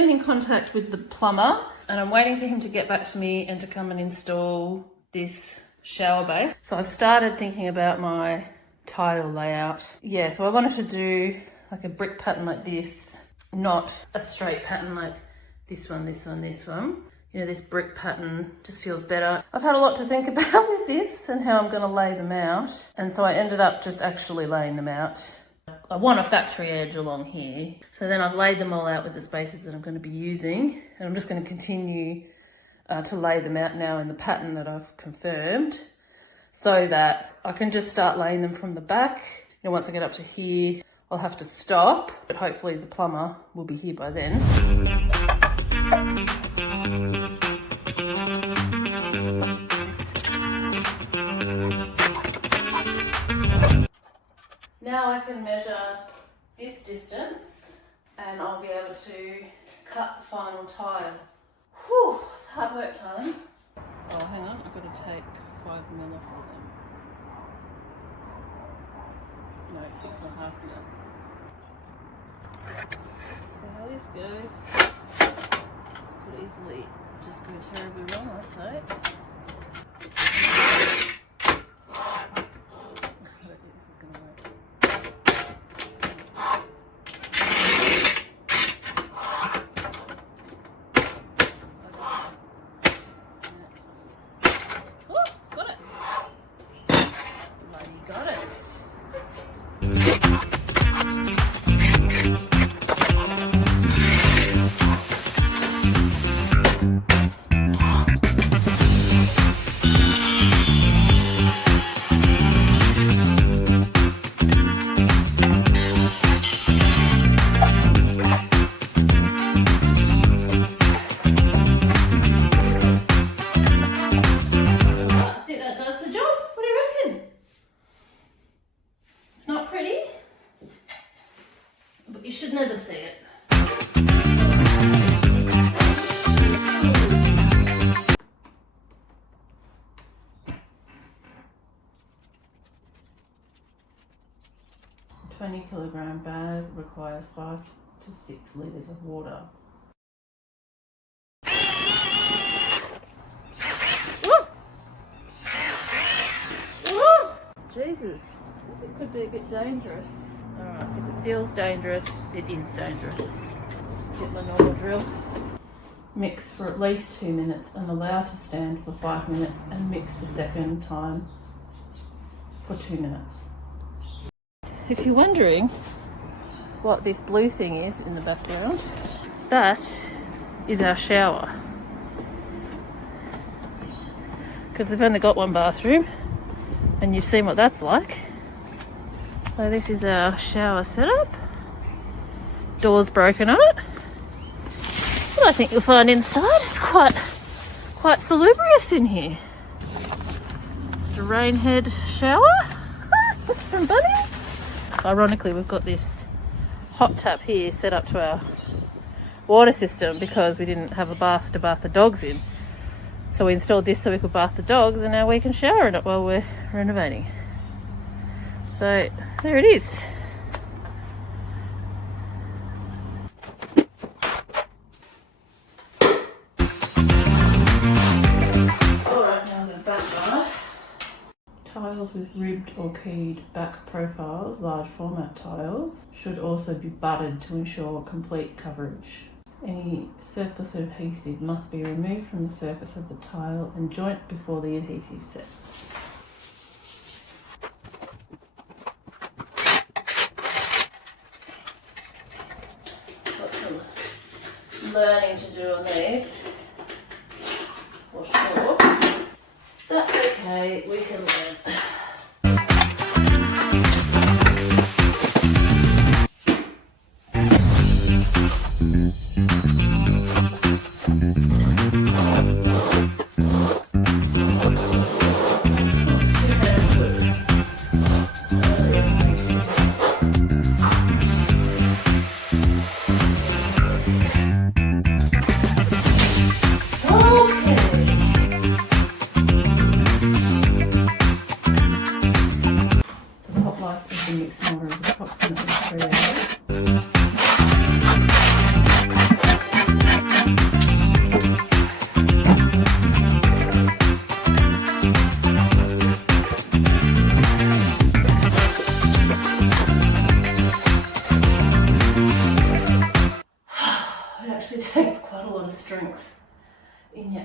been in contact with the plumber and I'm waiting for him to get back to me and to come and install this shower bay. So I've started thinking about my tile layout. Yeah, so I wanted to do like a brick pattern like this, not a straight pattern like this one, this one, this one. You know, this brick pattern just feels better. I've had a lot to think about with this and how I'm going to lay them out. And so I ended up just actually laying them out. I want a factory edge along here. So then I've laid them all out with the spaces that I'm going to be using. And I'm just going to continue to lay them out now in the pattern that I've confirmed so that I can just start laying them from the back. And once I get up to here, I'll have to stop, but hopefully the plumber will be here by then. Now I can measure this distance and I'll be able to cut the final tile. Whew, it's hard work, darling. Oh, hang on, I've got to take 5 mil off of them. No, 6.5 mil. So how this goes, this could easily just go terribly wrong, I'd say. You should never see it. A 20 kilogram bag requires 5 to 6 litres of water. Jesus, it could be a bit dangerous. Alright, if it feels dangerous, it is dangerous. Just get my normal drill. Mix for at least 2 minutes and allow to stand for 5 minutes and mix the second time for 2 minutes. If you're wondering what this blue thing is in the background, that is our shower. Because they've only got one bathroom and you've seen what that's like. So this is our shower setup. Door's broken on it. But I think you'll find inside it's quite salubrious in here. Just a rainhead shower from Bunnings. Ironically, we've got this hot tap here set up to our water system because we didn't have a bath to bath the dogs in. So we installed this so we could bath the dogs and now we can shower in it while we're renovating. So there it is. Alright, now I'm going to back bath. Tiles with ribbed or keyed back profiles, large format tiles, should also be buttered to ensure complete coverage. Any surplus adhesive must be removed from the surface of the tile and joint before the adhesive sets. Learning to do on these for sure. That's okay, we can learn.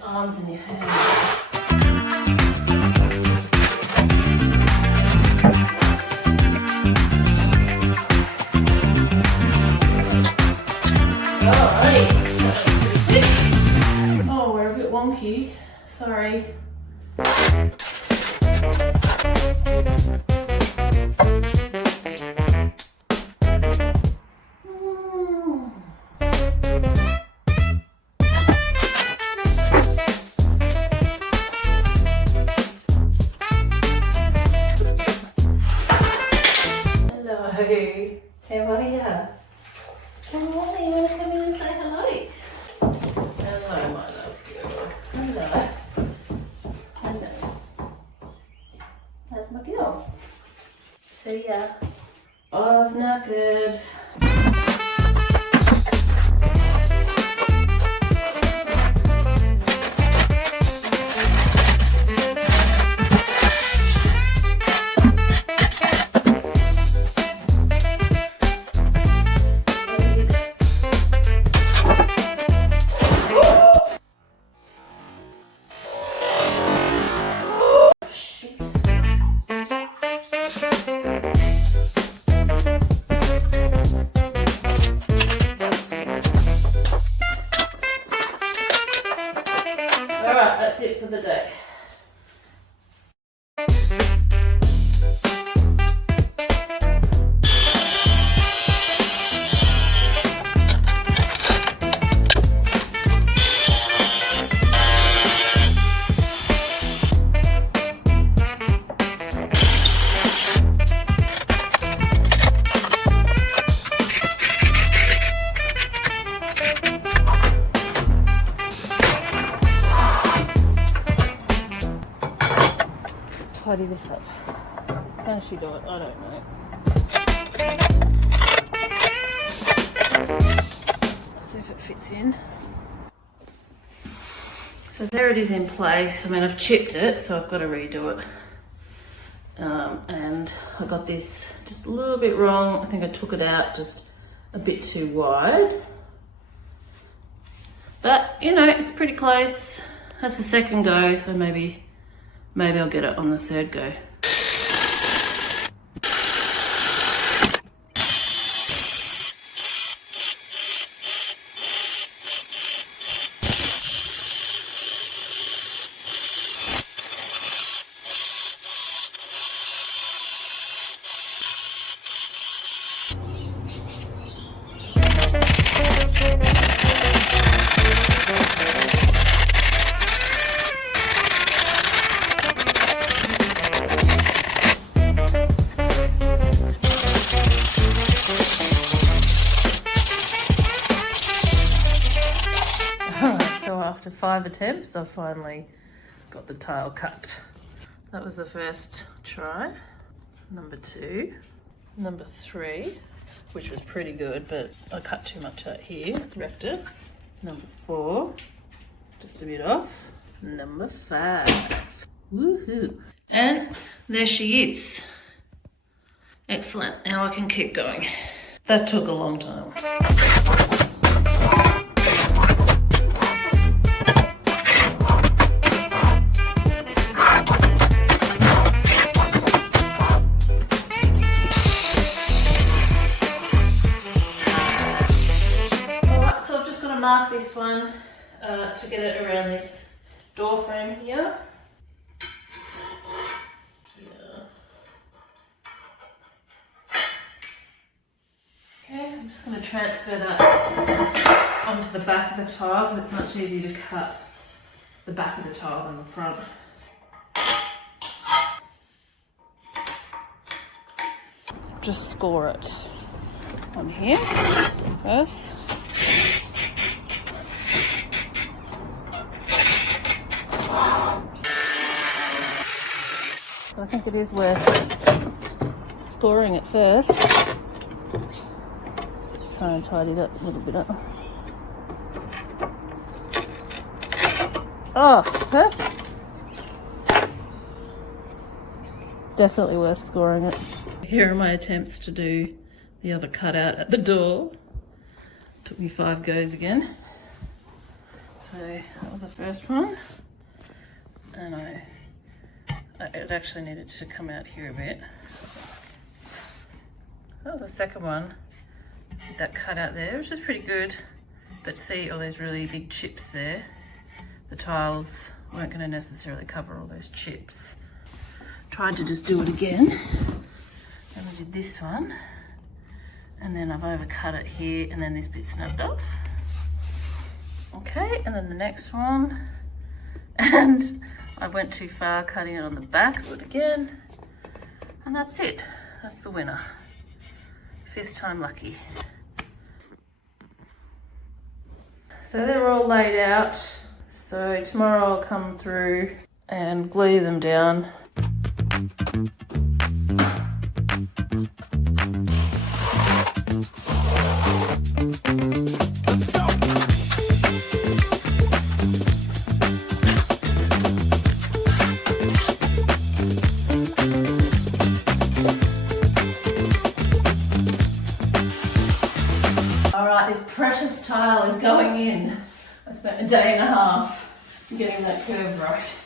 your arms and your hands. Oh, we're a bit wonky. Sorry. Hello. How are you? Oh, you want to come in and say hello? Hello, my love girl. Hello. Hello. How's my girl? See ya. Oh, it's not good. Alright, that's it for the day. Tidy this up. Can she do it? I don't know. See if it fits in. So there it is in place. I mean, I've chipped it, so I've got to redo it. And I got this just a little bit wrong. I think I took it out just a bit too wide. But, you know, it's pretty close. That's the second go, so maybe I'll get it on the third go. After 5 attempts, I finally got the tail cut. That was the first try. Number 2. Number 3, which was pretty good, but I cut too much out here, wrecked it. Number 4, just a bit off. Number 5. Woohoo! And there she is. Excellent, now I can keep going. That took a long time. Mark this one to get it around this door frame here. Okay, I'm just going to transfer that onto the back of the tile because it's much easier to cut the back of the tile than the front. Just score it on here first. I think it is worth scoring it first. Just try and tidy that a little bit up. Oh, perfect. Definitely worth scoring it. Here are my attempts to do the other cutout at the door. Took me 5 goes again. So that was the first one. And it actually needed to come out here a bit. That was the second one with that cut out there, which is pretty good. But see all those really big chips there? The tiles weren't going to necessarily cover all those chips. Tried to just do it again. Then we did this one. And then I've overcut it here and then this bit snapped off. Okay, and then the next one. And I went too far cutting it on the back, so it again. And that's it. That's the winner. 5th time lucky. So they're all laid out. So tomorrow I'll come through and glue them down. This precious tile is going in. I spent a day and a half getting that curve right.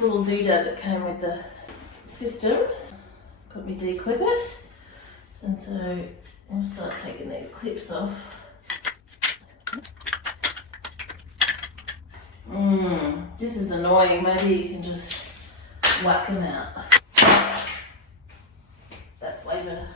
Little doodad that came with the system. Got me declip it, and so I'll start taking these clips off. This is annoying. Maybe you can just whack them out. That's way better.